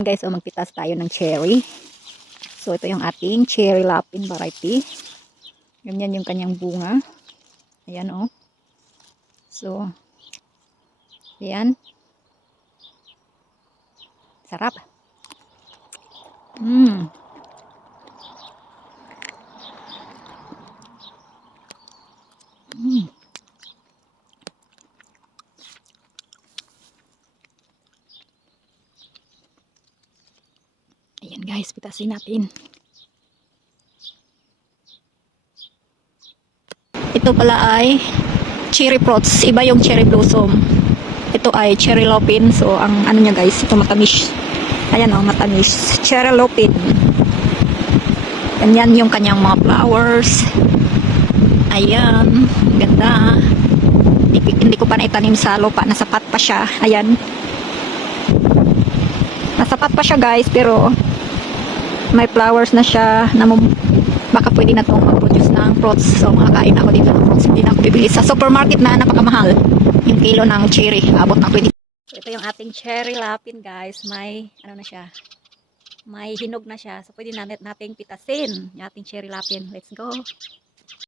Guys, so magpitas tayo ng cherry. So ito yung ating cherry lapin variety. Ganyan yung kanyang bunga. Ayan oh. So ayan. Sarap. Mm. Mm. Ayan guys, pitasin natin. Ito pala ay cherry fruits. Iba yung cherry blossom. Ito ay cherry lupin. So ang ano niya guys, ito matamis. Ayan oh, matamis. Cherry lupin. Ganyan yung kanyang mga flowers. Ayan, ganda. Hindi ko pa naitanim sa lupa. Nasapat pa siya. Ayan. Nasapat pa siya guys, pero may flowers na siya na baka pwede na itong mag-produce ng fruits. So makakain ako dito ng fruits. Hindi na ako bibili sa supermarket na napakamahal. Yung kilo ng cherry, abot ng 20. So ito yung ating cherry lapin guys. May ano na siya. May hinog na siya. So pwede natin pitasin yung ating cherry lapin. Let's go.